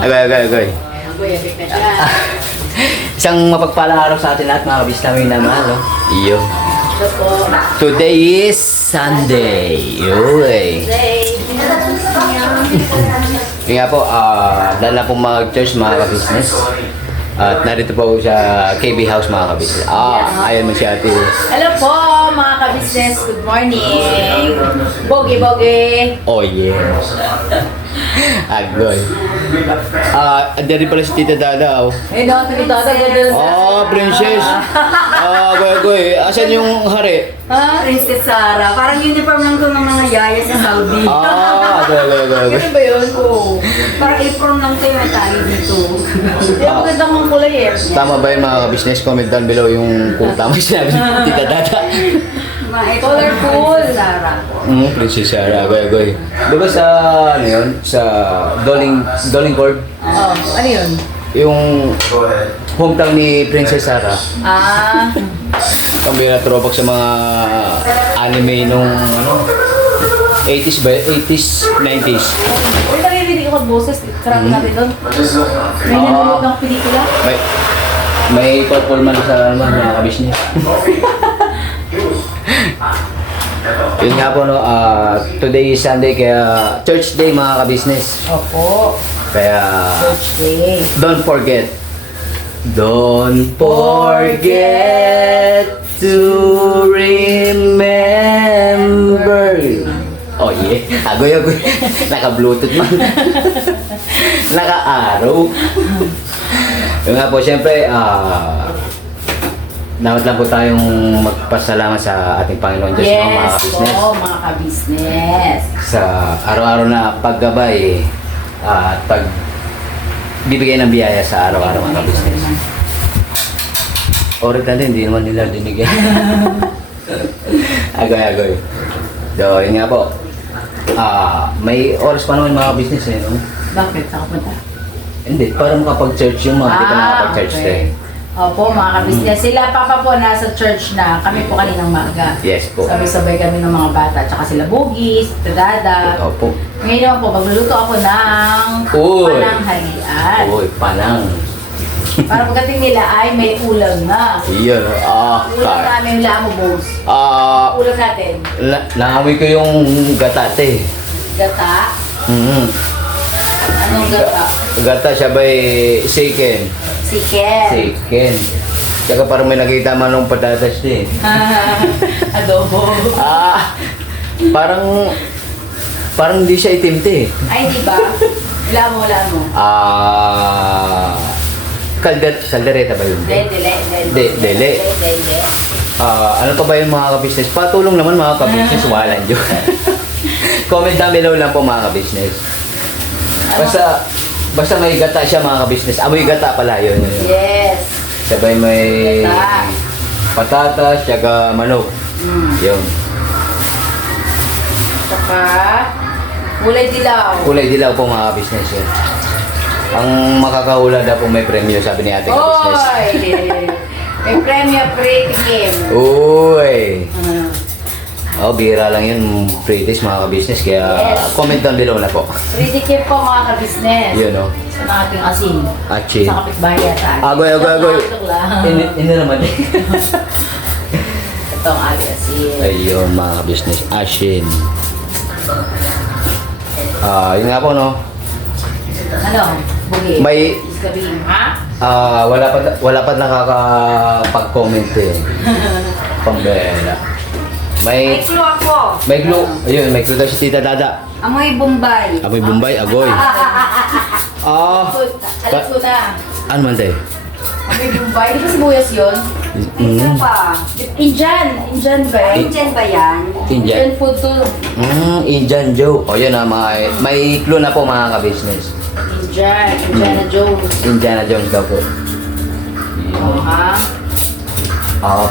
Agoy. Agoy, abik na siya. Isang mapagpalang araw sa atin lahat mga kabis namin naman, no? Iyo. Ito po. Today is Sunday. Uy. Yung nga po, dahil na pong mag-church mga kabisnes. At narito po sa KB House mga kabisnes. Ayan mo si ate. Hello po mga kabisnes. Good morning. Bogi. Oh yeah. Agoy. Andyan rin pala si Tita Dada. Eh, no, Tita Dada. Princess. Agoy. Asan yung hari? Ah, Princess Sarah. Parang uniform lang to ng mga yaya sa Saudi. Agoy. Ganun ba yun? Oo. Parang apron lang to yung tayo dito. Hindi ako ganda mong kulay eh. Tama ba yung mga business? Comment down below yung kung tama yung sinabi ni Tita Dada. Colorful. Sarah. Princess Sarah. Agoy. Diba sa, ano yun? Sa Dolling Court? Oh, ano yun? Yung hometown ni Princess Sarah. Kami na throwback sa mga anime nung ano 80s ba? 80s, 90s. Uy, naririnig ako at boses. Karami natin doon. May nanonood ng pelikula. May purple man sa mga kabis niya. Yun nga po, no, today is Sunday, kaya church day mga kabisnes. Opo. Kaya Church day. don't forget to remember. Oh yeah, agoy. Naka-bluetooth man. Naka-araw. Yung nga po, syempre, dapat lang po tayong magpasalamat sa ating Panginoon Diyos, no, mga kabisnes. Yes po, mga kabisnes. Sa araw-araw na paggabay at bibigay ng biyaya sa araw-araw mga kabisnes. Original hindi naman nila dinigyan. Agoy. So, yun nga po. May oras pa naman mga business eh, no? Bakit? Saan ka punta? Hindi, para makapag-church yung mga hindi pa nakapag-church okay. Opo, mga kabisnes. Sila papa po nasa church na. Kami po kaninang maga. Yes po. Sabay-sabay kami ng mga bata. Tsaka sila Bugis, Dada. Opo. Ngayon naman po, magluluto ako ng pananghalian. Uy, panang. Para pagdating nila ay may ulam na. Iyon. Ulam namin, wala mo, boss. Ulam natin. Naamoy ko yung gatate. Gata. Anong gata? Gata siya ba'y chicken? Chicken. Tsaka parang may nakita man ng patatas din. Adobo. Parang hindi siya itim te. Ay, di ba? Wala mo. Kaldereta ba yun? Dele. Ano pa ba yung mga ka-business? Patulong naman mga ka-business, walang dyan. Comment down below lang po mga ka-business. Basta may gata siya mga ka-business. Amoy gata pala yun. Yes. Sabay may Gata. patatas, tsaka manok. Yun. Saka kulay dilaw. Kulay dilaw po mga ka-business yun. Ang makakahula daw po may premyo, sabi ni ate ka-business. Oy! May premyo pre-tikim. Uy! Bihira lang yun, pretties mga ka-business. Kaya Yes. comment down below na po. Pre-tikim po mga ka-business. Yun o. Sa mga ating asin. Achin. Sa kapitbahay yata. Agoy. Ito lang. Ini naman eh. Ito ang ating asin. Ayun mga ka-business. Ashin. Yun nga po no. Ano? Bugi. May Sabihin, ha? wala pa nakakapag-comment eh. Pambera. May clue ako. May glue. Ayun, may glue daw si Tita Dada. Amoy Bombay. Amoy Bombay, agoy. Alam ko na. Ano man tayo? Amoy Bombay. Di ba sibuyas yun? Isa pa. Indian ba? Indian ba yan? Indian. Indian food to. Indian Joe. O yun may clue na po mga ka-business. Indiana Jones. Indiana Jones daw po. Oo, ha?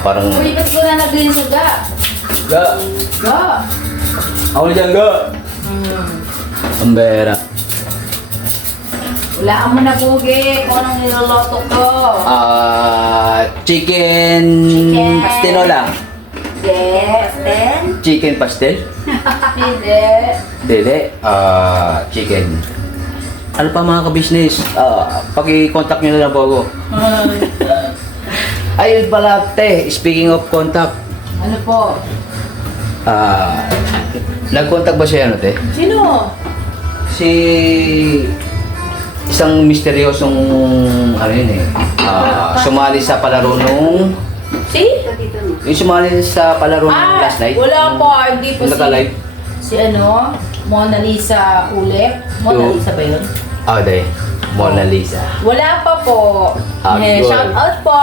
Parang... Uy, ba't ko na nabili sa ga? Ga! Ga! Ako na dyan, ga! Pambera. Hulaan mo na, Bugi, kung anong niloloto ko. Chicken... Pastinola. Yes. Then? Chicken pastel? Hindi. Dili. Chicken. ano pa mga ka-business? Paki-contact nyo na lang po ako. Ayun pala, te. Speaking of contact. Ano po? Nag-contact ba siya, ano, te? Sino? Si... Isang misteryosong, ano yun eh, sumali sa palaro nung... Si? Yung sumali sa palaro nung last night. Wala po. Hindi po Yung naka-live. si ano? Mona Lisa Ulep. Mona Lisa ba yun? De. Mona Lisa. Wala pa po. Good. Shout out po.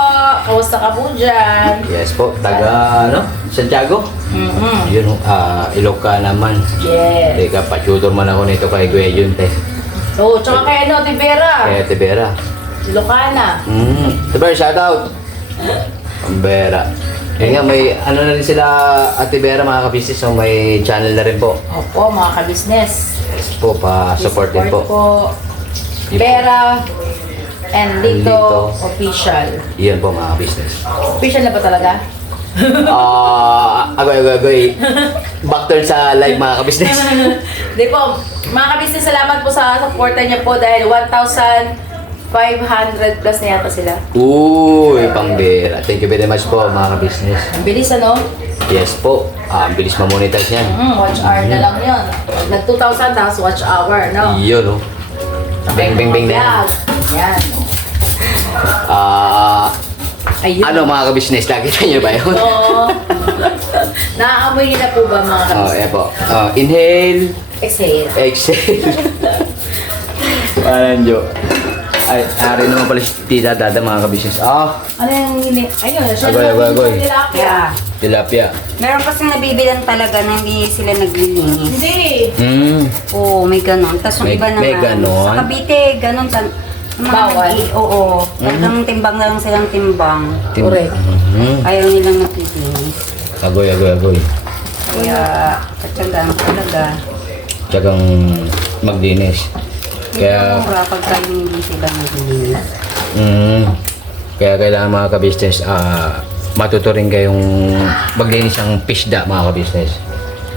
Kamusta ka po dyan? Yes po, taga, ano, Santiago. Yun, Ilocana naman. Yes. Teka, pa-tutor man ako nito kay Kuya Jun, te. So, tsaka kay ano, Tibera. Kaya Tibera. Ilocana. Tibera, shout out. Tibera. Kaya nga, may ano na rin sila at Tibera mga ka-business, so may channel na rin po. Opo, mga ka-business. Yes po, pa-support din po. Tibera and Lito Lito. Official. Iyan po mga ka-business. Official na ba talaga? Agoy. Back turn sa live mga ka-business. Di po, mga ka-business, salamat po sa supporta niya po dahil 1,500 plus na yata sila. Uy, pangbera. Thank you very much po mga ka-business. Ang bilis ano? Yes po, ang bilis ma-monetize yan. Watch hour na lang yun. Nag 2,000 tapos watch hour, no? Yun, oh. Bang, bang, bang na yan. Yan. Ayun. Ano mga ka-business, nakita niyo ba yun? Oo. Naaamoy niyo na po ba mga ka-business? Ayan po. Inhale, Exhale. exhale. Parang jo. Ay, ari naman pala si Tita Dada mga ka-business. Ano yung ayun, siya Agoy, naman agoy, agoy. yung tilapia. Tilapia. Meron kasing nabibilan talaga na hindi sila naglilinis. Hindi. Oo, may ganon. Tapos yung May- iba naman. may ganon? Sa Cavite, ganon. Yung mga Bawal? Oo. Talagang timbang lang silang timbang. Correct. Ayaw nilang naglilinis. Agoy, agoy, agoy. Kaya, katsagaan talaga. Tsagang maglinis. Kaya, Mura pagka hindi sila naglilinis. kaya kailangan mga ka-business, matuto rin kayong maglinis ang pisda mga ka-business.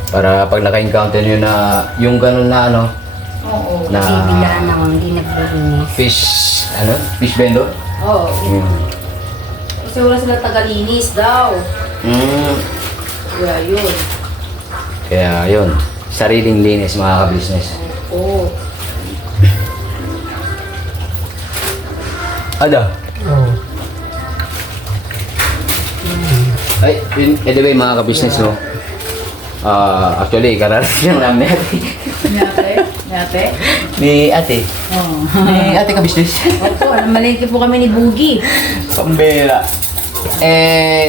Para pag naka-encounter nyo na yung ganun na ano, Oo. na Bibilaan naman, hindi naglilinis. fish vendor. Oo. Kasi wala sila tagalinis daw. Kaya yun. Kaya yun, sariling linis mga ka-business. Oo. Ada? Ay, anyway mga ka-business, no? Actually, kararating lang natin. Nyate? Ni ate. Oo. Ni ate ka-business. Opo, malingki po kami ni Boogie. Pambera.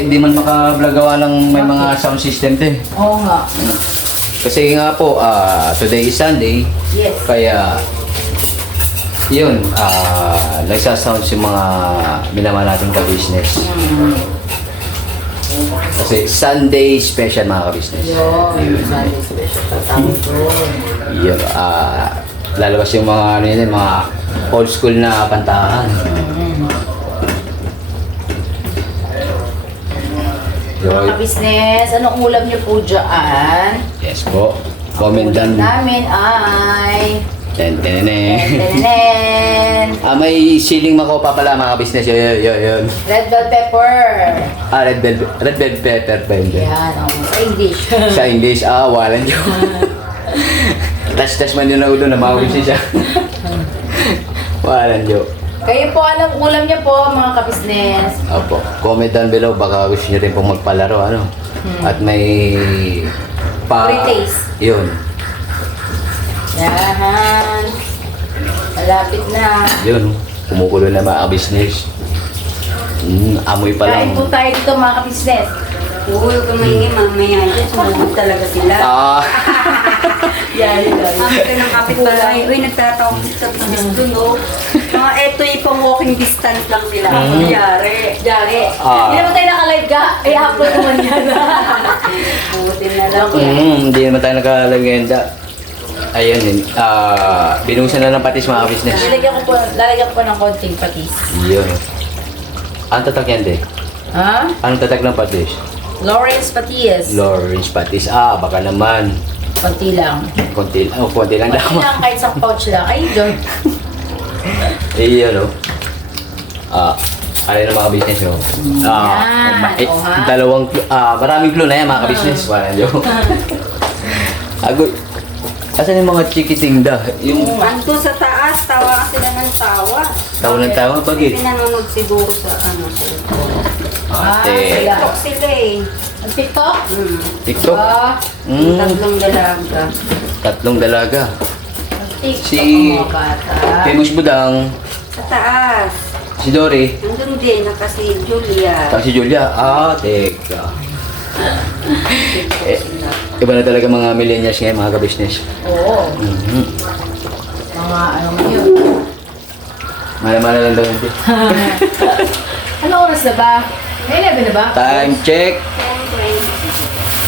Di man maka-vlog gawa ng may mga sound system din. Oo nga. Kasi nga po, today is Sunday. Yes. Kaya, yun, nagsasound yung mga minama natin ka-business. Kasi Sunday special mga ka-business. Yun. Sunday special. Tatawag ko. Yun, lalabas yung mga, ano yun, mga old school na kantahan. Mga ka-business, anong ulam niyo po dyan? Yes po. Comment Ulam down. namin ay... Ten. May siling makopa pala mga business. Yun. Red bell pepper. Red bell pepper pa yun. Yan, sa English. Sa English, walan yun. Tas man yun na ulo na mawisi siya. Walan yun. Kayo po, anong ulam niyo po, mga ka-business? Opo. Comment down below, baka wish nyo rin pong magpalaro, ano. At may... Free taste. Yun. Yan. Malapit na. Yun. Kumukulo na mga business. Amoy pa Kain lang. po tayo dito, mga ka-business. Uy, kung maingay, mamaya dyan, sumubog talaga sila. Yan, Mamaya ng kapitbahay, uy, nagtatawag sa business dun, oh. Mga eto yung pang walking distance lang sila. Ano nangyari? Dari. Hindi naman tayo naka-live ka. Ay, upload naman yan. Buti na lang. Hindi naman tayo nakalegenda. Ayun yun. Binuhusan na ng patis mga business. Lalagyan ko po ng konting patis. Yun. Ang tatak yan, de? Ha? Anong tatak ng patis? Lawrence Patis. Lawrence patis. Baka naman. Konti lang. Konti lang Konti daw. lang, kahit sa pouch lang. Ay, John. ano? Ano na mga business nyo? Yan. Maraming clue na yan mga ka-business. Walang joke. Agoy. Asan yung mga chikitingda? Yung Ando sa taas, tawa sila ng tawa. tawa ng tawa, bagay. Pinanonood siguro sa ano. Ate. sila. TikTok sila eh. Ang TikTok? TikTok? Yung tatlong dalaga. Tatlong dalaga. Ang TikTok Si ang mga bata. Famous Budang, Sa taas. si Dory, Nandun din, si Julia. tapos si Julia. Teka. Iba na talaga mga millennials ngayon, mga ka-business. Oo. Mhm. Mga ano man yun. Mana-mana lang daw hindi. Ano oras na ba? May 11 na ba? Time check.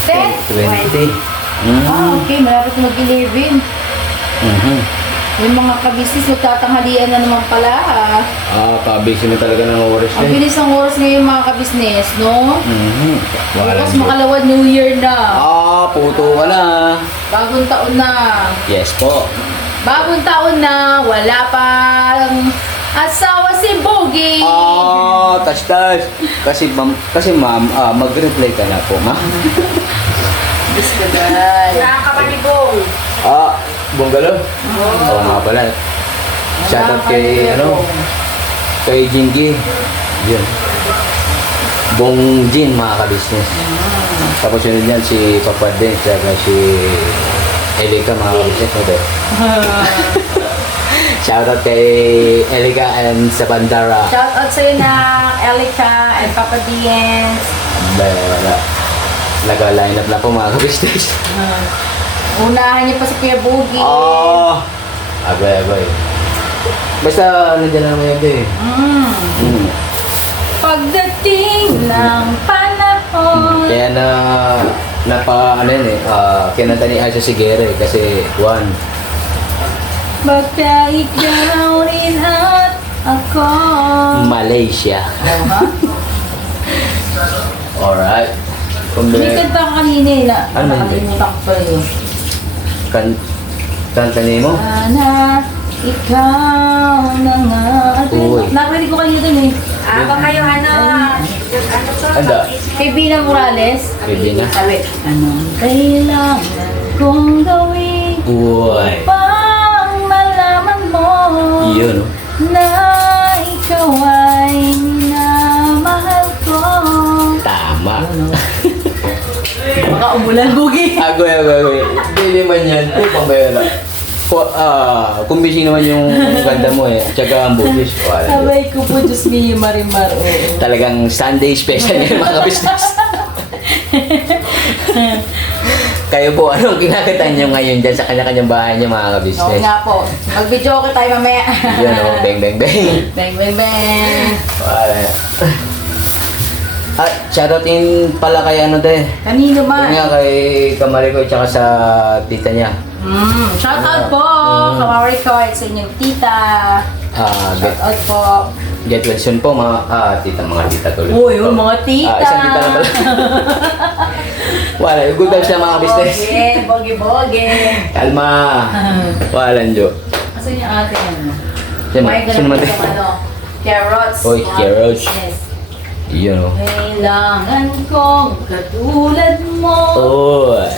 10? 20. Okay. Malapit mag-11. Mhm. Yung mga kabisnes, magtatanghalian na naman pala. Pabisi na talaga ng oras Ang na. bilis ng oras ngayon mga kabisnes, no? Mhm. Bukas makalawad New Year na. Puto ka na. Bagong taon na. Yes po. Bagong taon na, wala pang asawa si Boogie. Tas. Kasi ma'am, mag-reply ka na po, ma'am. Gusto guys. Nakakamalibong. Bunggalo? Oo nga pala. Shoutout kay, kay Jinky. Yun. Bong Jin, mga ka-business. Tapos yun yan, si Papa Den, tsaka si Elika, mga ka-business. Ito. Shoutout kay Elika and sa Bandara. Shout out sa'yo na Elika and Papa Diens. Wala. Nag-line up na po, mga ka-business. Unahan niyo pa si Kuya Boogie. Agoy. Basta, nandiyan lang ngayon eh. Pagdating ng panahon. Kaya kinanta ni Aisha Sigere kasi, Baka ikaw rin at ako. Malaysia. Alright. May kanta ka kanina eh. Ano yun? Nakalimutan ko pa yun. Kanta ni mo? Sana ikaw na nga. Uy. Nakarinig ko kanina dun eh. Baka yung ano to? Anda. Kay Bina Morales. Kay Bina? Sabi, anong kailangan kong gawin Uy. upang malaman mo Yun. na ikaw ay minamahal ko. Tama. Baka umulan, Boogie. Agoy. Hindi naman yan. Pambayala. Kung busy naman yung ganda mo eh. Tsaka ang bugis. Sabay ko po, Diyos me, Marimar. Talagang Sunday special yan, mga business. Kayo po, anong kinakita nyo ngayon dyan sa kanya-kanyang bahay nyo, mga Oo ka-business? nga po. Mag-video ko tayo mamaya. Yan o, bang. Bang, bang, bang. Shoutout pala kay Kanino man? Yun nga kay Kamariko tsaka sa tita niya. Shout out po, Kamari ko at sa inyong tita. Shout out po. Get well soon po, mga tita tuloy. Uy, yung mga tita. Isang tita na pala. Wala, good vibes lang mga business. Boge. Kalma. Walang jo. Asan yung ate ano? Sino? May Sino ganun man yung ano, carrots. Oy, mga carrots. business. Yun o. Kailangan kong katulad mo. Oy.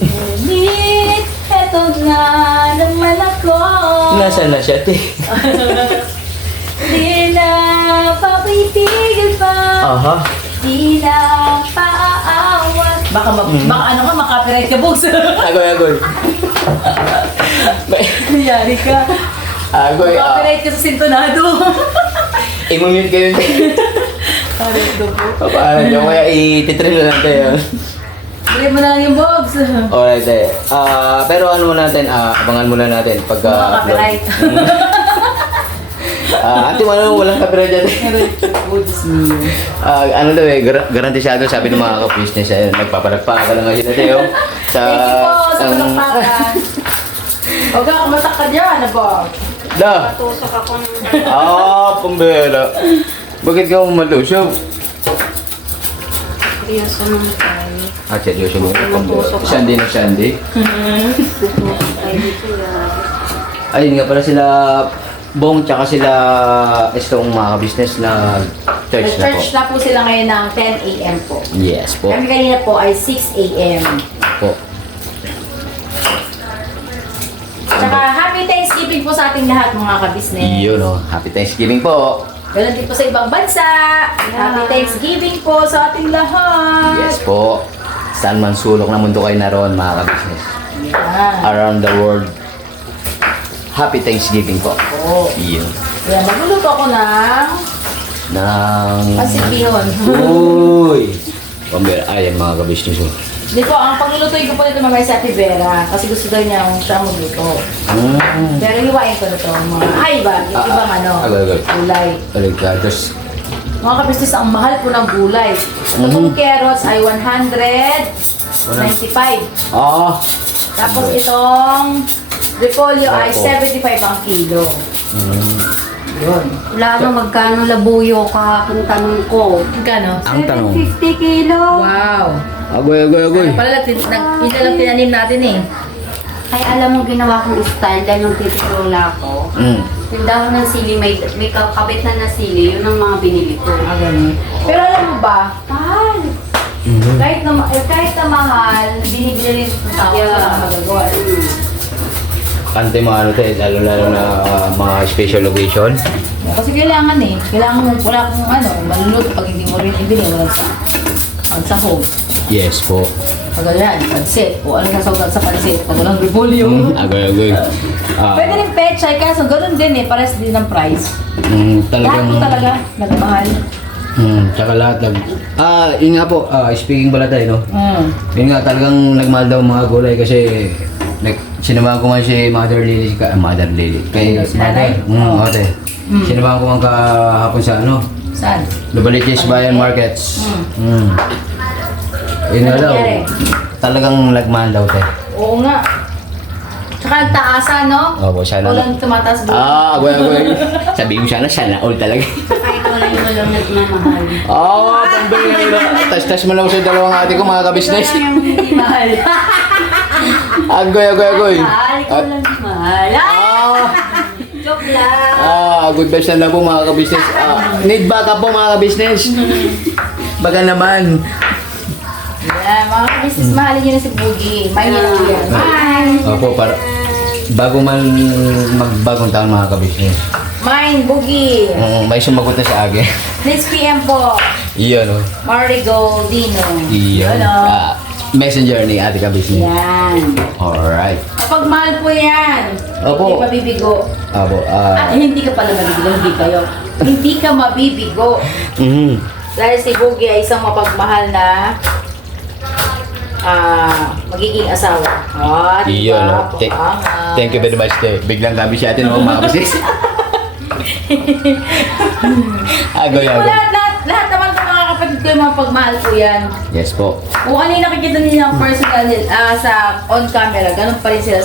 Ngunit eto na naman ako. Nasaan na siya, te? Di na papitigil pa. Aha. Di na paaawat. Baka makapiright ka, Bugs. Agoy. Nangyari ka. Agoy. Makapiright ka sa sintonado. I-mute kayo, te. Paano nyo? Kaya ititrim na lang kayo. Bili mo na lang yung Bugs. Alright, eh. Pero ano muna natin, abangan muna natin pagka Copyright. Ate, walang copyright dyan. Bugs me. Ano daw eh, garantisado sabi ng mga ka-business, nagpapalagpakan lang kasi natin, oh. Thank you po sa palakpakan. Huwag ka kumatak ka dyan, ano po? Da! Tusok ako ng... Pambera. Bakit ka umalusog? Seryoso naman tayo. Seryoso mo? Tusok ako. Sunday na Sunday. Tusok tayo dito yan. Ayun nga pala sila Bong, tsaka sila itong mga business na church na po. Nag-church na po sila ngayon ng 10 a.m. po. Yes po. Kami kanina po ay 6 a.m. Po. Tsaka happy Thanksgiving po sa ating lahat mga ka-business. Yun o. Happy Thanksgiving po. Ganun din po sa ibang bansa. Happy Thanksgiving po sa ating lahat. Yes po. Saan man sulok na mundo kayo naroon mga ka-business. Yan. Around the world. Happy Thanksgiving po. Oo. Yun. Kaya magluluto ako ng pansipihon. Uy! Pambira. Ayan mga ka-business. Hindi po, ang paglulutuin ko po nito mamaya sa Ate Vera. Kasi gusto daw niya siya magluto. Pero hiwain ko na ito. Ay ba? Yung ibang agad. gulay. Aligados. Mga kabisnes, ang mahal po ng gulay. Ito pong carrots ay 195. Ah! Tapos itong repolyo ay 75 ang kilo. Yun. Wala na magkano labuyo kahapon tanong ko. Magkano? Ang tanong. 50 kilo. Wow! Agoy. Pala, yun lang tinanim natin eh. Kaya alam mo ginawa kong style dahil nung titirola ko. Yung dahon ng sili, may kabit na sili, yun ang mga binili ko. Ganun. Pero alam mo ba, kahit na mahal, binibili rin ng tao sa magagawa. Kante mga ano tayo, lalo na mga special occasion. Kasi kailangan eh. Kailangan mo, wala kung maluluto pag hindi mo rin ibili, walang sa home. Yes po. Kagaya yan, pansit. O ano nasawag sa pansit? Pag walang repolyo. Agoy. Pwede rin pechay, kaso ganun din eh. Pares din ng price. Lahat po talaga, nagmahal. Tsaka lahat yun nga po, speaking pala tayo, no? Yun nga, talagang nagmahal daw mga gulay kasi sinamahan ko man si Mother Lily, kay Si nanay? Ate. Sinamahan ko man kahapon sa Saan? Lubaliches Bayan Markets. Yun nga Ano daw, nangyari? talagang nagmahal daw tayo. Oo nga. Tsaka ang taasan, no? Opo, sana. Walang tumataas buhay. Agoy. Sabihin mo sana all talaga. Kaya ikaw lang yung walang nagmamahal. Pambira. Tas mo lang sa dalawang ate ko mga kabisnes. Ikaw lang yung hindi mahal. Agoy. Mahal, ikaw lang yung mahal. Joke lang. Good vibes na lang po mga kabisnes. Need backup po mga kabisnes. Baga naman. Yeah, mga business, mahalin nyo na si Boogie. Mahal po yan. Mine! Opo, para bago man magbagong taon mga kabisnes. Mine, Boogie! May sumagot na sa akin. 6 p.m. po. Iyon o. Marigoldino. Iyon. Messenger ni ate kabisnes. Yan. Alright. Kapag mahal po yan, Opo. hindi mabibigo. Opo. Hindi ka pala mabibigo, hindi kayo. Hindi ka mabibigo. Dahil si Boogie ay isang mapagmahal na magiging asawa. Iyon o. Diba? Thank you very much. Biglang gabi siya atin mga kabisnes. Agoy. Lahat naman ng mga kapatid ko yung mga pagmahal po yan. Yes po. Kung ano yung nakikita ninyo ng personal sa on camera, ganun pa rin sila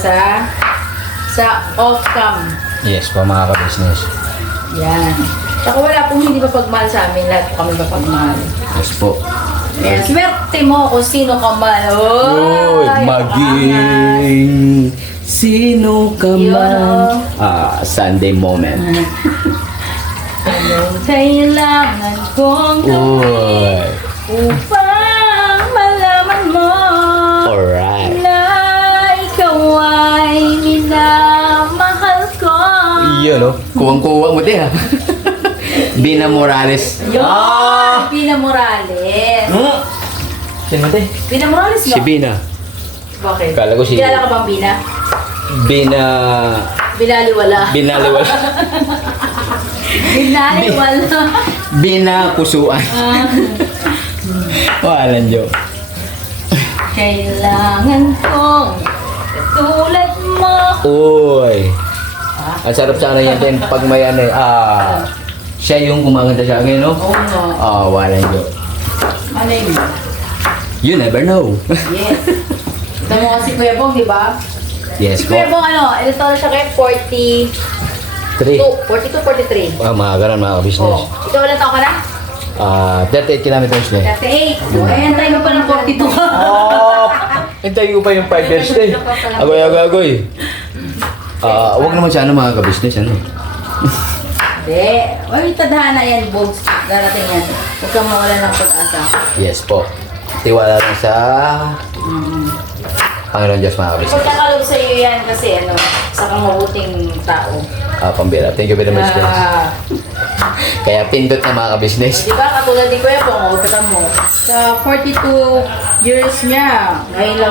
sa off cam. Yes po mga kabisnes. Yan. Tsaka wala pong hindi pa pagmahal sa amin, lahat po kami mapagmahal. Yes po. Kaya swerte mo kung sino ka man. Uy, maging sino ka man. Sunday moment. Anong kailangan kong Uy. upang malaman mo Alright. na ikaw ay minamahal ko. Iyon o. Kuwang-kuwang mo din ha. Bina Morales. Yun! Bina Morales. Sino te? Bina Morales ba? Si Bina. Bakit? Kala ko si- Kilala ka bang Bina? Bina... Binaliwala. Binaliwal. Binaliwala. Bina Kusuan. Walang joke. Kailangan kong katulad mo. Uy. Ang sarap sana yan din pag may siya yung kumaganda sa akin, no? Oo nga. Walang joke. Malay mo. You never know. Yes. Ito mo kasi Kuya Bong, di ba? Yes Si po. Kuya Bong, ilan taon na siya kayo? 3. 42, 43. Mga ganun, mga business. Oh. Ikaw ilan taon ka na? 38 kilometers na. 38. Ayan, tayo mo pa ng 42. Hintayin ko pa yung 5 years na eh. Agoy. Huwag naman sana mga ka-business, ano? Hindi. Uy, tadhana yan, Bogs. Darating yan. Huwag kang mawala ng pag-asa. Yes po. Tiwala lang sa Panginoon Diyos mga kabisnes. Pagkakalob sa iyo yan kasi sa kang mabuting tao. Pambira. Thank you very much guys. Kaya pindot na mga kabisnes. Di ba, katulad ni Kuya Pong, magkata mo, sa 42 years niya, ngayon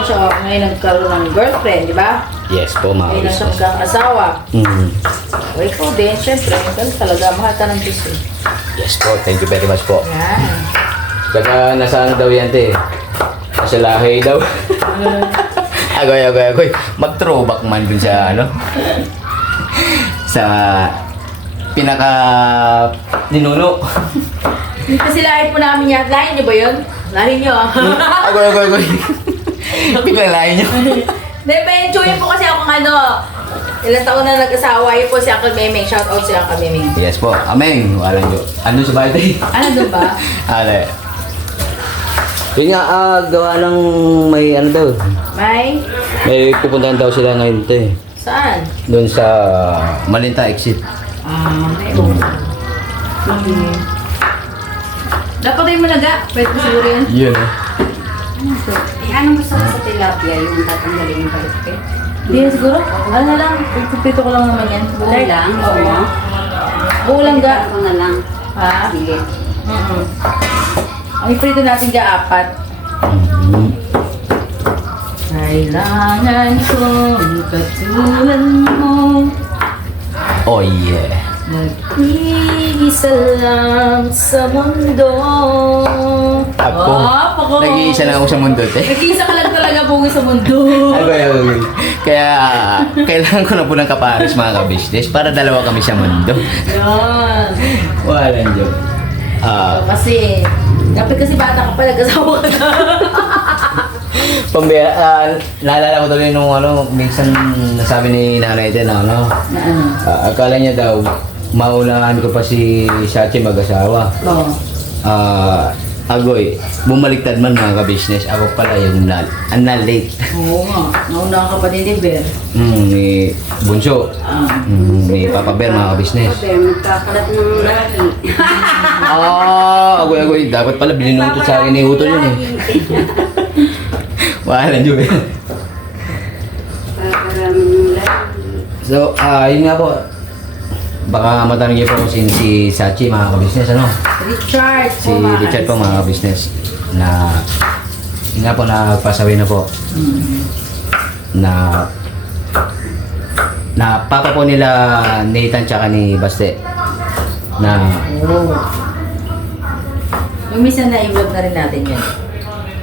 nagkaroon ng girlfriend, di ba? Yes po mga Ngayon lang siya kabisnes. magkakasawa. Mm. O ikaw din, syempre, ganun talaga, mahal ka ng Diyos eh. Yes po. Thank you very much po. Yan. Baka nasa ano daw yan te? Nasa lahi daw. Agoy. Mag-throwback man dun sa ano? Sa pinaka ninuno. Kasi lahi po namin yan. Lahi niyo ba yun? Lahi niyo ah. Agoy. Bigla lahi nyo. Hindi, pa-enjoy po kasi ako ilang taon na nag-asawa. Yun po si Uncle Memeng. Shout out si Uncle Memeng. Yes po. Ameng. Walang nyo. Ano sa bahay tayo? Ano doon ba? Ale. Yun nga, gawa ng may ano daw. May pupuntahan daw sila ngayon te. Saan? Doon sa Malinta exit. May okay. Dapat tayo mo naga. Pwede ko siguro yan. Yun eh. Anong gusto ko sa tilapia? Yung tatanggalin yung balot Hindi siguro. Ano na lang. Pipito ko lang naman yan. Buo lang? Oo. Buo lang ga. Ako na lang. Ha? Sige. Ang iprito natin ga 4. Kailangan kong katulad mo. Oh yeah. Nag-iisa lang sa mundo. Ako? Nag-iisa lang ako sa mundo te. Nag-iisa ka lang talaga po sa mundo. Agoy. Kaya kailangan ko na po ng kapares mga ka-business para dalawa kami sa mundo. Yan. Walang joke. Kasi, dapat kasi bata ka pa, nag-asawa ka na. Pambira, naalala ko tuloy nung minsan nasabi ni nanay din na akala niya daw maunahan ko pa si Sachi mag-asawa. Oo. Agoy, bumaliktad man mga ka-business. Ako pala yung na-late. Oo nga, nauna ka pa din ni Ber. Ni Bunso. Ni Papa Bear mga ka-business. Pero magkakalat ng laki. Agoy. Dapat pala binuto sa akin ni Utol yun eh. Wala nyo eh. Kakaram ng laki. So, yun nga po. Baka matanong niyo po kung sino si Sachi mga ka-business, ano? Richard. Si Richard po mga ka-business. Na, yun nga po, nagpasawi na po. Na papa po nila Nathan tsaka ni Baste. Na, Oo. Yung minsan na i-vlog na rin natin yan.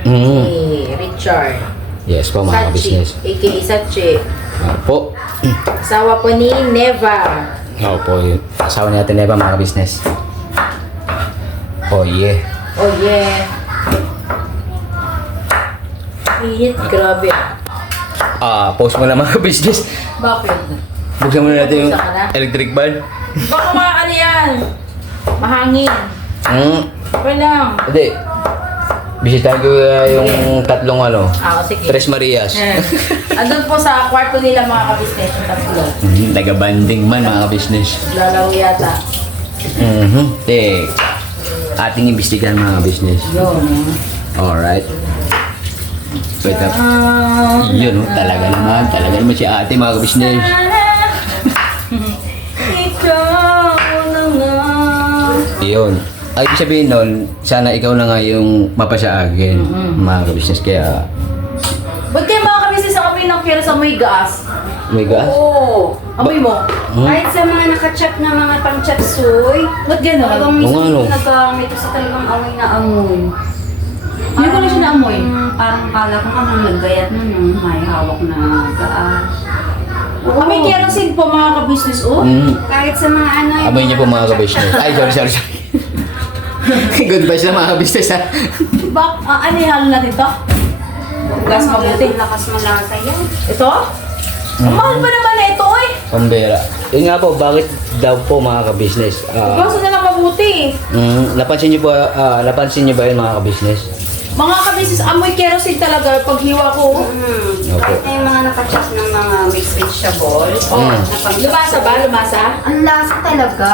Si Richard. Yes po mga Sachi, ka-business. a.k.a. Sachi. Po. Asawa po ni Neva. Opo, yun. Asawa natin na mga ka-business. Oh yeah. Oh yeah. Init, grabe. Post mo na mga ka-business. Bakit? Buksan mo na natin yung Buksan ka na? electric bulb. Baka mga ano yan? Mahangin. Okay lang. Hindi. Bisitahin ko yung tatlong Sige. Tres Marias. Andun po sa kwarto nila mga ka-business yung tatlo. Taga-banding man mga ka-business. Lalaw yata. Ating imbestigahan mga ka-business. Yun. Alright. Wait up. Yun, talaga naman si ate mga ka-business. Ikaw na nga. Yun. Ay, ibig sabihin nun, sana ikaw na nga yung mapasya akin, mga ka-business. Kaya, Ba't kayo mga ka-business ang amoy ng kera sa may gas? may gas? Oo. Amoy mo? Kahit sa mga nakachat na mga pang-chat suy, Ba't gano'n? talagang Oo nga, no? minsan nagamit ko sa talagang amoy na amoy. Hindi ko na siya naamoy. Parang kala ko nga nang naggayat nun yung may hawak na gaas. Amoy kerosene po mga ka-business, oh. Kahit sa mga ano yung Amoy niyo po mga ka-business. Ay, sorry. Goodbye sa mga ka-business ha. Ano yung halo natin to? Gas mabuti. Lakas malasa yan. Ito? Ang mahal pa naman na ito, eh. Pambera. Yun nga po, bakit daw po mga ka-business? Gaso na lang mabuti. Napansin niyo ba yun mga ka-business? Mga kabisis, amoy kerosene talaga pag hiwa ko. Opo. Kahit na yung mga nakachas ng mga mixed vegetable. Lumasa ba? Lumasa? Ang lasa talaga.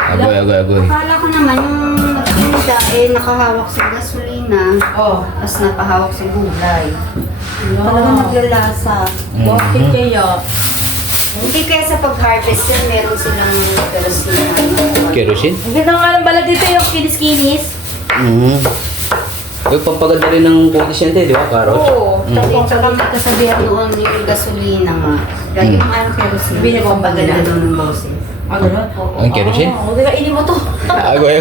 Agoy. Akala ko naman yung nagtinda nakahawak sa gasolina. Oh. Tapos napahawak sa gulay. Talagang naglalasa. Bakit kaya? Hindi kaya sa pag-harvest yun, meron silang kerosene. Kerosene? Ang ganda nga ng balat dito yung kinis-kinis. Uy, pampaganda rin ng putis yan, di ba? Carrots? Oo. Tapos saka may kasabihan doon yung gasolina nga. Dahil yung ano kerosene. Sabi niya, pampaganda doon ng boses. Ah, gano'n? Ang kerosene? Oo, di ba, ini mo to. Agoy.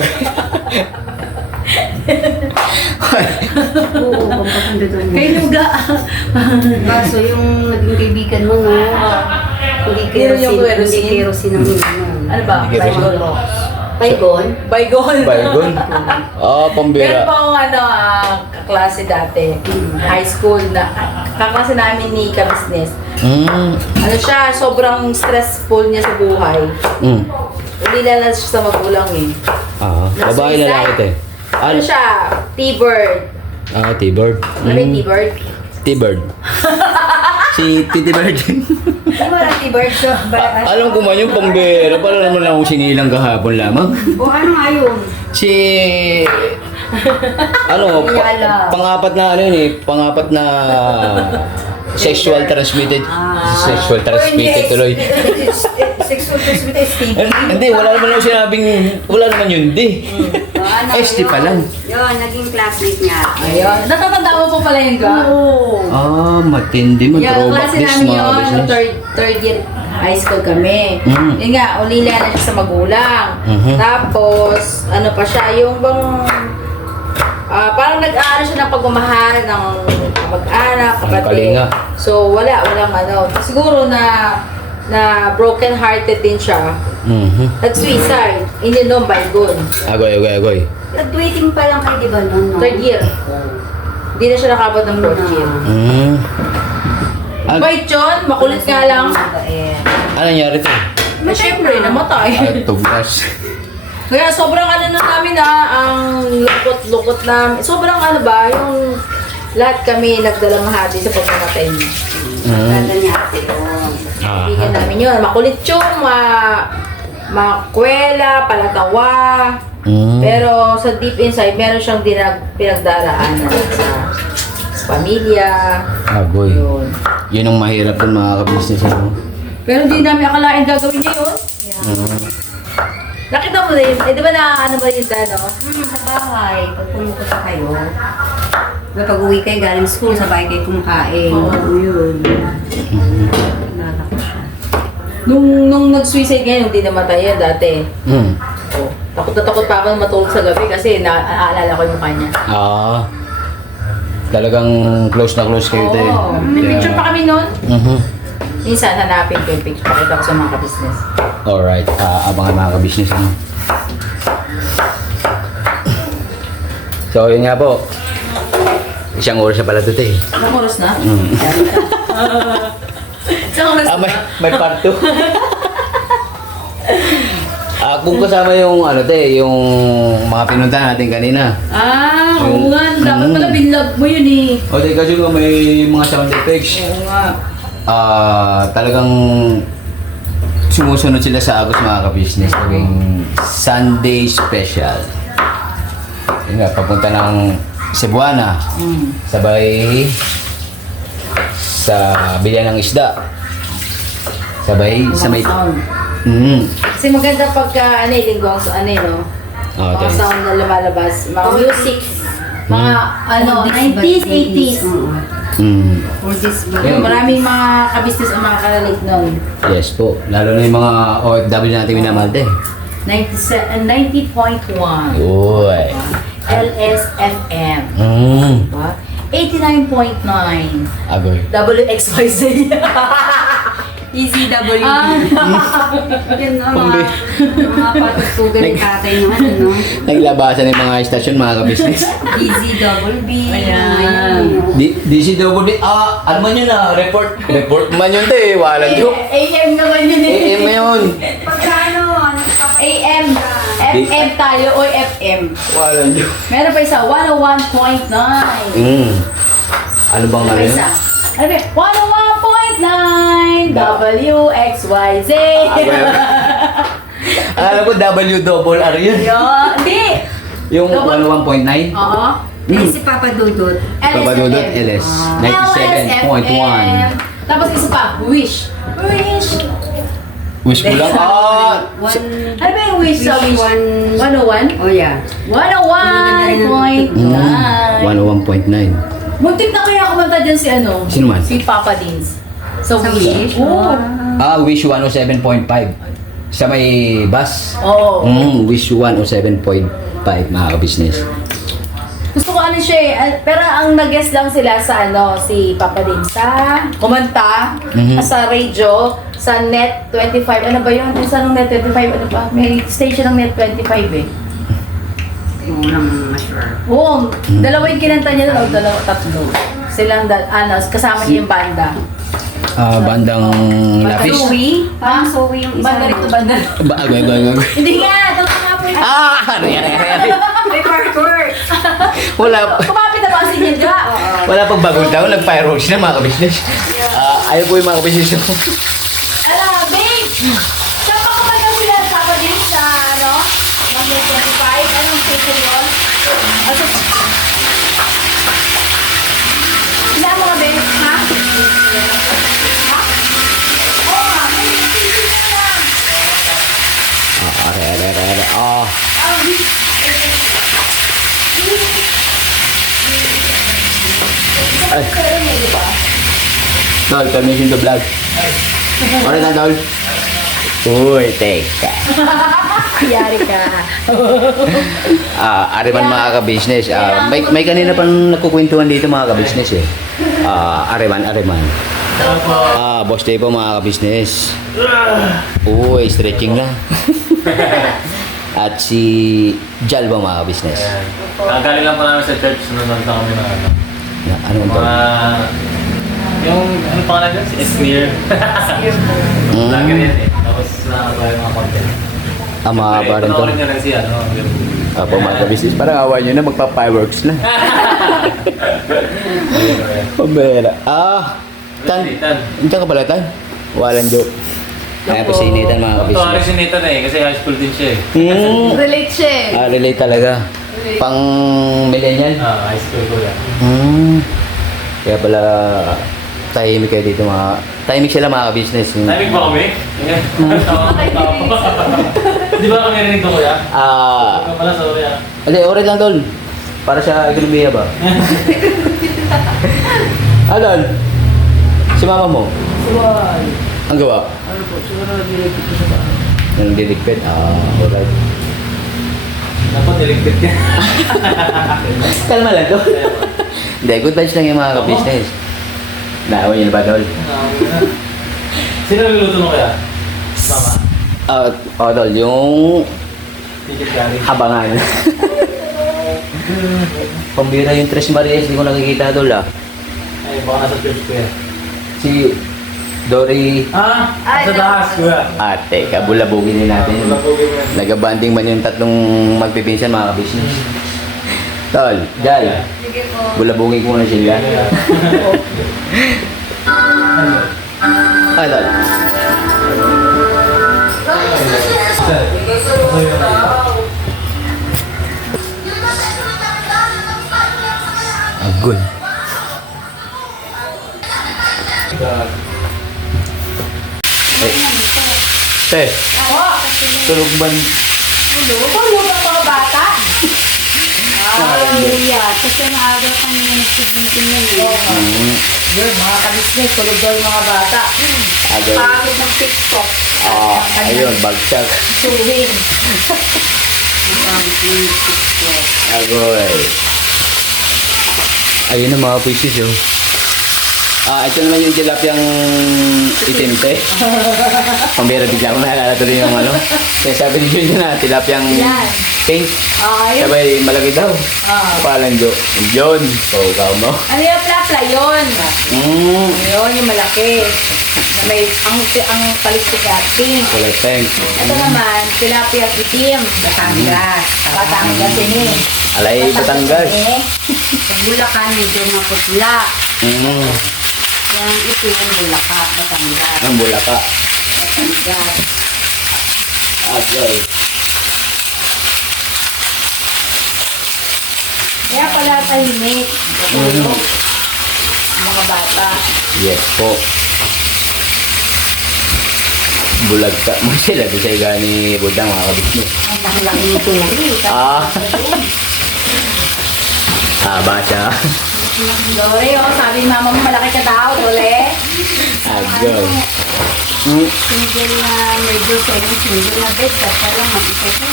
Oo, pampaganda doon ng Kayo boses. ga. Kaso yung naging kaibigan mo, no? Hindi Yun yung kerosene. kerosene. Hindi kerosene ang ano. Ano ba? Hindi kerosene. Baygon. Baygon? Baygon. Baygon? Ah, Meron pambira. pa akong kaklase dati. High school na. Kaklase namin ni Ka-Business. Ano siya, sobrang stressful niya sa buhay. Ulila siya sa magulang eh. Babae lalaki te. Ano siya? T-Bird. T-Bird. Ano ba yung T-Bird? T-Bird. Si Titi Bird. Ano ba ang T-Bird? So, Alam ko man yung pambira. Para naman lang akong sinilang kahapon lamang. O ano nga yun? Si... Ano, Hindi alam. pangapat na ano yun eh. Pangapat na... Sexual transmitted. Sexual transmitted tuloy. Sexual transmitted is TB. Hindi, wala naman ako sinabing... Wala naman yun, di. ST pa lang. Yun, naging classmate niya. Ayun. Natatanda mo po pala yung ga? Oo. Matindi. Yung Mag-throwback klase this namin mga yun, business. third year high school kami. Yun nga, ulila na siya sa magulang. Tapos, ano pa siya, yung bang... parang nag-aano siya ng pagmamahal ng mag-anak, kapatid. kalinga. So, walang ano. Siguro na broken hearted din siya. Nag-suicide. Ininom Baygon. Agoy. Nag-waiting pa lang kayo, di ba nun? No? Third year. Hindi na siya nakabot ng fourth year. Bait yun, makulit nga lang. Ano nangyari to? Siyempre, namatay. Tugnas. Kaya sobrang ano na namin ang lukot-lukot namin. Sobrang ano ba, yung lahat kami nagdalang hati sa pagkamatay niya. Ganda niya ate yun. Bigyan namin yun. Makulit yung, makwela, palagawa. Pero sa deep inside, meron siyang pinagdaraanan sa pamilya. Agoy. Yun. Yun ang mahirap dun mga ka-business. Pero hindi namin akalain gagawin niya yun. Nakita mo na yun? Eh, di ba na ano ba yun no? Sa bahay, pag pumupunta kayo, pag uwi kayo galing school, sa bahay kayo kumakain. Oo, yun. Nalala ko siya. Nung nag-suicide ngayon, hindi namatay yan dati. Oh, takot na takot pa ako na matulog sa gabi kasi naaalala ko yung kanya. Talagang close na close kayo tayo. Oo. May picture pa kami noon. Minsan hanapin ko yung picture. Pakita ko sa mga ka-business. Alright, abangan mga ka-business. So, yun nga po. Isang oras na pala ito eh. Ilang oras na? Isang oras na? May part 2. Kung kasama yung ano yung mga pinunta natin kanina. Oo nga. Dapat pala binlog mo yun eh. O di kasi nga may mga sound effects. Oo nga. Talagang sumusunod sila sa Agos mga ka-business. Gawing Sunday special. Yun nga, papunta ng Cebuana. Sabay sa bilyan ng isda. Sabay sa may... Sound. Kasi maganda pagka linggong sa no? Mga sound na lumalabas. Mga music. Mga 90s, 80s. For this Yung maraming mga ka-business ang makaka-relate nun. Yes po. Lalo na yung mga OFW natin minamahal din. 90.1. Uy. LSFM. Diba? 89.9. Agoy. WXYZ. EZW. Yan na, Pambi. mga patutugan ni tatay ng ano, no? Naglabasan ng mga istasyon mga ka-business. EZWB. Ayan. DCWD. Ano man yun report. Report man yun te. Walang joke. AM naman yun eh. AM yun. Pagka ano, AM, FM tayo o FM. Walang Diyos. Meron pa isa, 101.9. Ano bang ano yun? Isa. Ano ba? 101.9 WXYZ. Alam ko W-double-R yun. Hindi. Yung 101.9? Oo. Si Papa Dudut. Papadudot LS. 97.1. Tapos isa pa, Wish. Wish. Wish ko lang. Ano ba yung Wish sa Wish? 101? Oh yeah. 101.9. 101.9. Muntik na kaya kumanta dyan si ano? Sino man? Si Papa Dins. Sa Sa Wish. Wish? Oo. Wish 107.5. Sa may bus. Oo. Wish 107.5 mga ka-business. Gusto ko ano siya eh. Pero ang nag-guest lang sila sa ano, si Papa Dins. Sa kumanta, sa radio, sa Net 25. Ano ba yun? Sa Net 25, ano ba? May station ng Net 25 eh. Oo naman ma-sure. Oo, dalawa yung kinanta niya doon, o dalawa, tatlo. Silang, kasama niya yung banda. Bandang lapis. Zoe? Parang Zoe yung isa. Banda rito, banda. Agay. Hindi nga, totoo nga po yun. Ano yan? May parkour. Wala pa. Kumapit na ba si Nidra? Wala pang bagong taon, nag-fireworks na mga ka-business. Ayaw po yung mga ka-business ko. Babe! Saan pa kumanta sila? Sapa din sa, ano? Number 25? Anong station yun? Sila mga babe, ha? Ha? Oo nga, may station na lang. Are. Ay. Tol, permission to vlog. Ano na, Tol? Uy, teka. Yari ka. Ariman mga ka-business. May kanina pang nagkukwentuhan dito mga ka-business eh. Ariman. Boss day po mga ka-business. Uy, stretching lang. At si Jal ba mga ka-business? Kagaling lang po namin sa church, nanonood na kami ng ano. Ano ang tawag? Yung, ano pangalan dyan? Si Esneer. Vlogger yan eh. Tapos nakagawa yung mga content. Mahaba rin to. Panoorin niya rin siya, ano? Apo mga ka-business. Parang awan nyo na magpa-fireworks na. Pambera. Tan. Diyan ka pala, Tan? Walang joke. Ayan po si Nathan mga Tuwari ka-business. si Nathan eh, kasi high school din siya eh. Relate siya eh. Relate talaga. Pang millennial. High school ko yan. Kaya pala tahimik kayo dito mga... Tahimik sila mga ka-business. Timing ba kami? Di ba kami rinig ko kuya? Ikaw pala, sorry ah. Hindi, oras lang tol. Para sa ekonomiya ba? Alon? Si mama mo? Suwal. Ang gawa? Ano po, siguro nag-relate ko siya ba? Nang diligpit? Alright. Dapat niligpit ka. Kalma lang tol. Hindi, good vibes lang yung mga ka-business. Naawa niyo na ba tol? Sino nagluluto mo kaya? Mama? Tol, yung Ticket galing. habangan. Pambira yung Tres Marias, hindi ko nakikita tol Ay, baka nasa church ko yan. Si Dory Sa taas kuya. Ate, kabulabugin din natin. Bulabugin mo yan. Nagabanding man yung tatlong magpipinsan mga ka-business. Tol, Jal, Sige po. bulabugin ko na sila. Tol. Agol. Tulog ba? Tulog ang mga bata. Hallelujah. Kasi maaga pang nagsigunting na yun. Yun, mga ka-business, tulog daw yung mga bata. Agol. Pagod ng TikTok. Ayun, bagsak. Chewing. Agol. Ayun na mga pieces yun. Ito naman yung tilapiyang itim, te. Pambira bigla ko naalala tuloy yung ano. Kaya sabi ni Jun na, tilapiyang Yan. pink. Ayun. Sabay malaki daw. Palang Jo. John. Ikaw mo. Ano yung plapla yun? Yun, yung malaki. Na may, ang palistik ating. Kulay pink. Ito naman, tilapia itim. Batangas. Batangas ini. Alay, Batangas. Sa Bulacan, medyo maputla. Yung itim, Bulacan, Batangas. Ang bulaka. Batangas. Agay. Kaya pala tahimik. Tulog. Ang mga bata. Yes po. Bulag ka mo sila. Di sa'yo gani budang mga kabisnes. Ang laki-laki nito lang. Basa. Dore, sabi ni mama mo malaki ka daw, Dore. Agay. Single na medyo single na bed. Kasi lang mag-isa siya.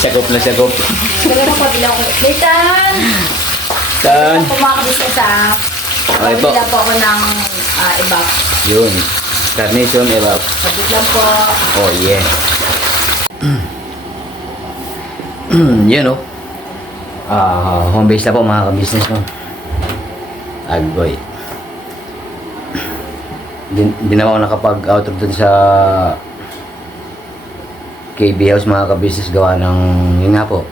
Sakop na sakop. Sabi mo pabilang ko. Litan! Tan. Pumakabis ka sa Okay po. pabila po ako ng ibak. Yun. Carnation evap. Sabit lang po. Oh, yeah. Yun, oh. Home base na po mga ka-business, no? Agoy. Di na ako nakapag-outro dun sa KB House mga ka-business gawa ng yun nga po.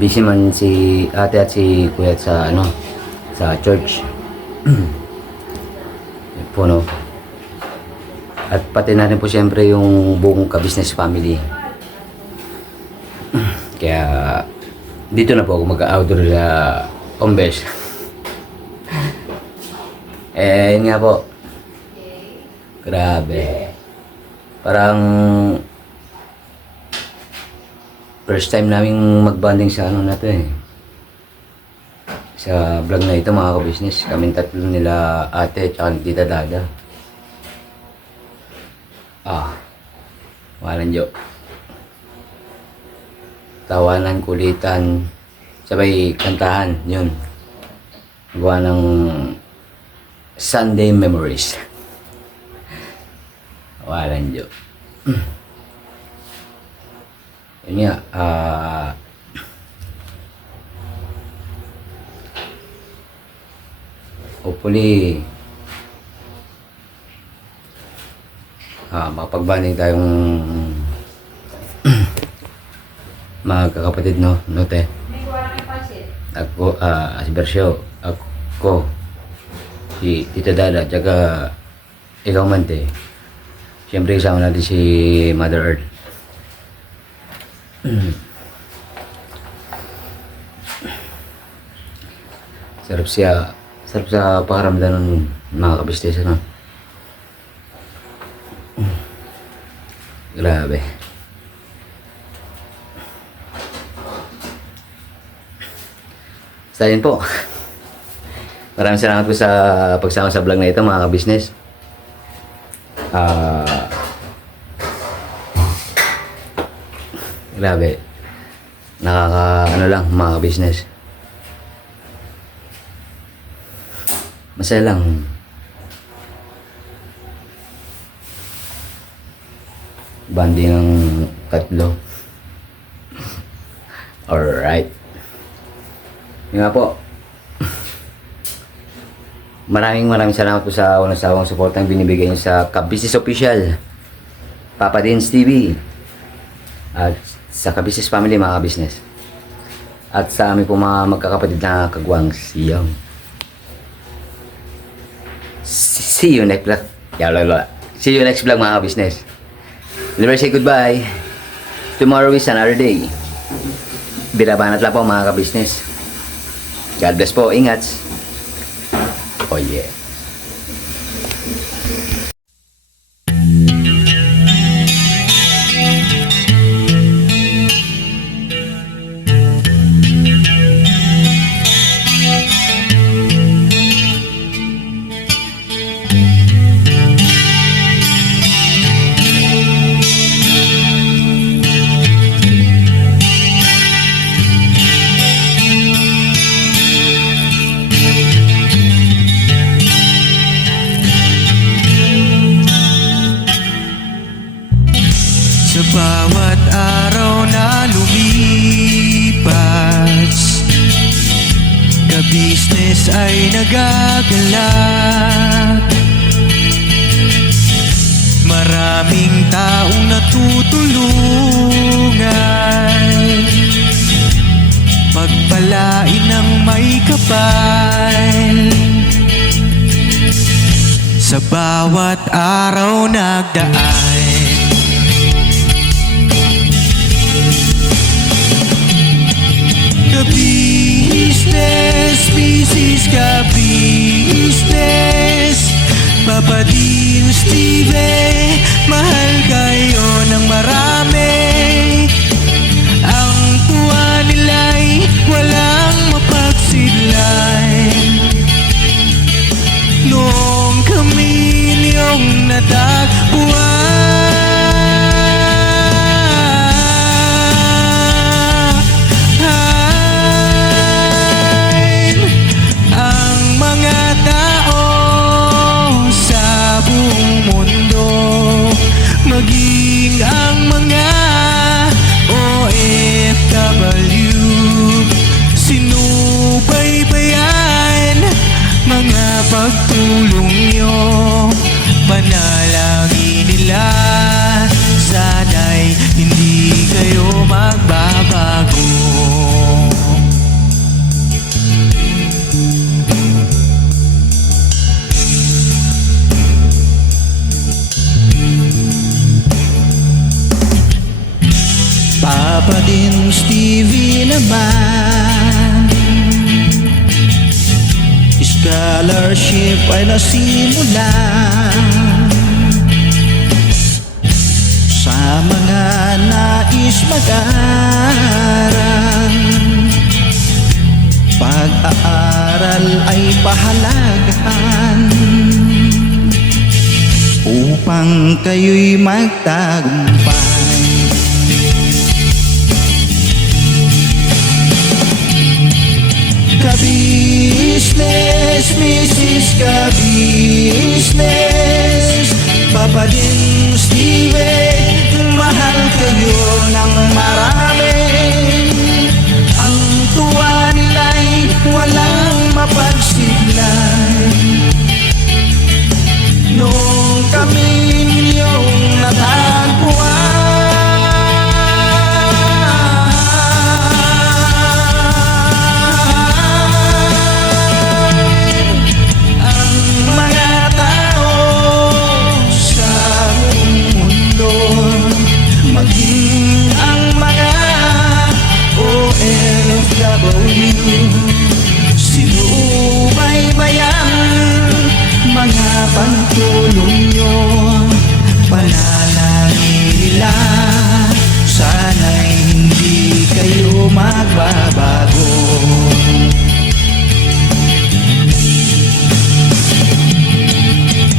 Busy man si ate at si kuya sa ano sa church. Yun po, no? At pati na rin po siyempre yung buong ka-business family. Kaya dito na po ako mag-outro sa Ombes. Yun nga po. Grabe. Parang first time naming mag-bonding sa ano na to eh. Sa vlog na ito mga ka-business. Kaming tatlo nila ate at ni Tita Dada. Walang joke. Tawanan, kulitan, sabay kantahan, yun. Gawa ng Sunday Memories. Walang joke. Yun nga, hopefully, makapagbanding tayong mga kakapatid, no? Note. Ako, si Bersyo, ako, si Tita Dada, tsaka ikaw man, te. Siyempre, isama natin si Mother Earth. Sarap sa pakaramdam ng mga kabisnes, no? Grabe. So, yun po. Maraming salamat po sa pagsama sa vlog na ito, mga ka-business. Grabe. Ano lang, mga ka-business. Masaya lang. Bandi ng tatlo. Alright. Yun nga po. Maraming salamat po sa walang sawang support ang binibigay niyo sa Ka-Business Official, Papa Dins TV, at sa Ka-Business Family, mga ka-business, at sa aming po mga magkakapatid na kagwang siyang. See you next vlog. See you next vlog, mga ka-business. Never say goodbye. Tomorrow is another day. Birabanat lang po, mga ka-business. God bless po. Ingat. Oh yeah. ay nagagalak. Maraming taong natutulungan, pagpalain ng may kapal. Sa bawat araw nagdaan, ka-business, business ka-business. Papa Din, Steve, mahal kayo ng marami. Ang tuwa nila'y walang mapagsidlan. Noong kami niyong natagpuan, ang mga tao sa buong mundo, maging ang mga OFW, sinubaybayan mga pagtulong nyo. Panalangin nila, sana'y hindi kayo magbabago. Papa Din, Stevie naman, scholarship ay nasimula sa mga nais mag-aral. Pag-aaral ay pahalagahan upang kayo'y magtagumpay. Ka-business, Mrs. Ka-business, Papa Din, Steve, mahal kayo ng marami. Ang tuwa nila'y walang mapagsiglan. Noong kami ninyong natagpuan, sinubaybayan mga pagtulong nyo. Panalangin nila, sana'y hindi kayo magbabago.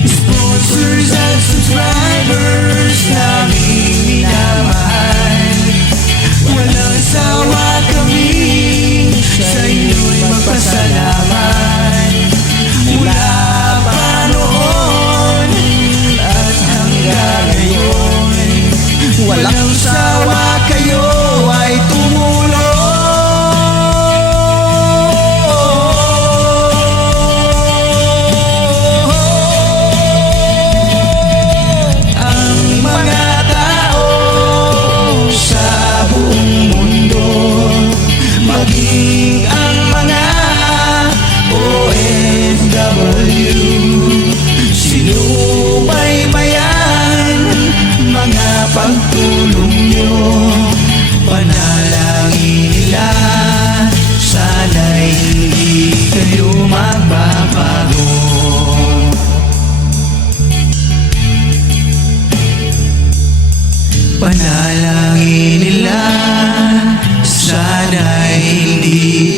Sponsors at subscribers naming minamahal, walang sawa kami sa inyo'y magpasalamat. Mula pa noon at hanggang ngayon, walang sawa kayo ay tumulong. Ang mga tao sa buong mundo, maging ang mga OFW, sinubaybayan mga pagtulong nyo. Panalangin nila, sana'y hindi kayo magbabago. Panalangin nila, sana'y hindi